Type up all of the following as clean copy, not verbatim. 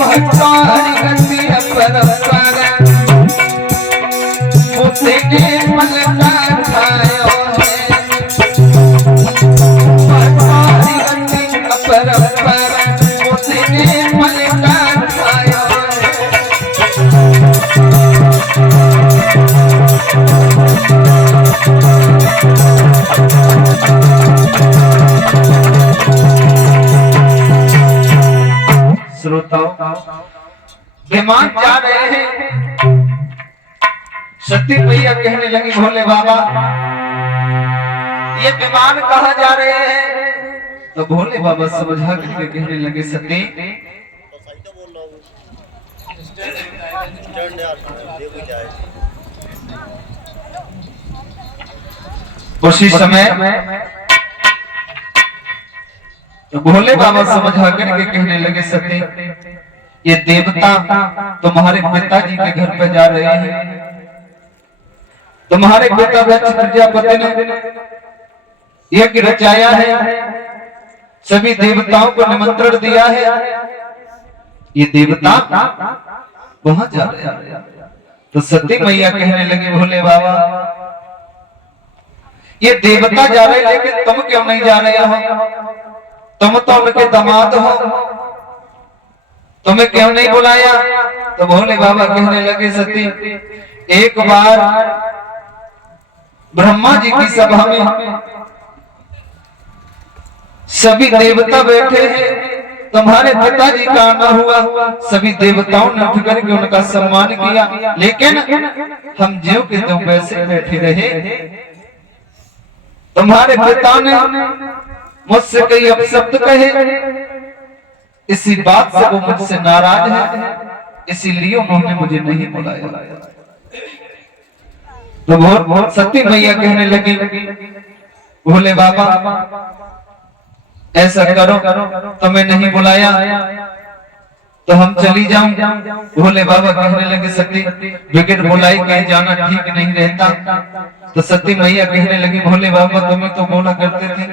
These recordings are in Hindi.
भट्टारी गति अपरंपर मुझे मलका खायो है भट्टारी गति अपरंपर मुझे मलका खायो श्रोताओं विमान जा रहे हैं। सती मैया कहने लगी भोले बाबा ये विमान कहाँ जा रहे हैं? तो भोले बाबा समझा करके कहने लगे सती उसी समय तो भोले बाबा समझा करके कहने लगे सती ये देवता तुम्हारे पिताजी के घर पे जा रहे हैं। तुम्हारे पिता दक्ष प्रजापति ने यज्ञ रचाया है, सभी देवताओं को निमंत्रण दिया है। ये देवता वहां जा रहे हैं। तो सती मैया कहने लगी भोले बाबा ये देवता जा रहे लेकिन तुम क्यों नहीं जा रहे हो? तुम तो उनके दामाद हो, तुम्हें क्यों नहीं बुलाया? तो भोले बाबा कहने लगे सती एक बार ब्रह्मा जी की सभा में सभी देवता बैठे हैं, तुम्हारे पिताजी का आना हुआ, सभी देवताओं ने उठ करके उनका सम्मान किया, लेकिन हम ज्यों के त्यों वैसे बैठे रहे। तुम्हारे पिता ने मुझसे कई अपशब्द कहे, इसी बात से वो मुझसे नाराज है, इसीलिए उन्होंने मुझे नहीं बुलाया। तो बहुत सती मैया कहने लगी भोले बाबा ऐसा करो तुम्हें नहीं बुलाया तो हम चली जाऊं। भोले बाबा कहने लगे सती बिगड़ बुलाई कहीं जाना ठीक नहीं रहता। तो सती मैया कहने लगी भोले बाबा तुम्हें तो बोला करते थे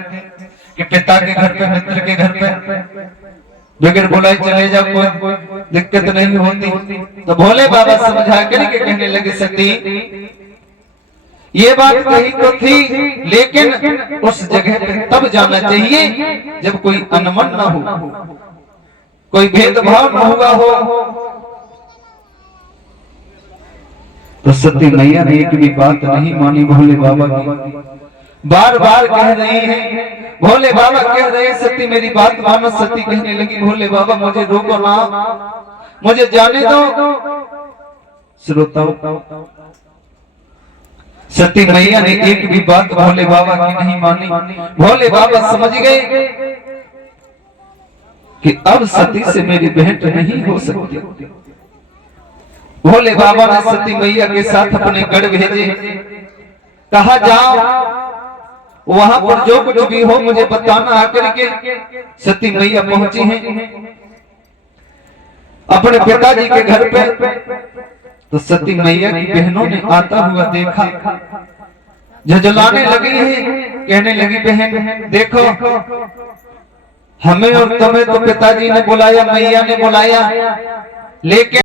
कि पिता के घर पे मित्र के घर पे बिगड़ बुलाई चले जाओ, कोई दिक्कत नहीं होती। तो भोले बाबा समझा करके कहने लगे सती ये बात कही तो थी, लेकिन उस जगह पे तब जाना चाहिए जब कोई अनमन ना हो, कोई भेदभाव न हुआ हो। तो सती मैया ने एक भी बात नहीं मानी भोले बाबा की, बार बार कह रही है। भोले बाबा कह रहे सती मेरी बात मानो। सती कहने लगी भोले बाबा मुझे रोको ना, मुझे जाने दो। श्रोताओं सती मैया ने एक भी बात भोले बाबा की नहीं मानी। भोले बाबा समझ गए कि अब सती से मेरी भेंट नहीं हो सकती। भोले बाबा ने सती मैया के साथ अपने गढ़ भेजे, कहा जाओ वहां पर जो कुछ भी हो मुझे बताना आकर के। सती मैया पहुंची हैं अपने पिताजी के घर पे। तो सती मैया की बहनों ने आता हुआ देखा, झुंझलाने लगी है, कहने लगी बहन देखो हमें और तुम्हें तो पिताजी ने बुलाया, मैया ने बुलाया, लेकिन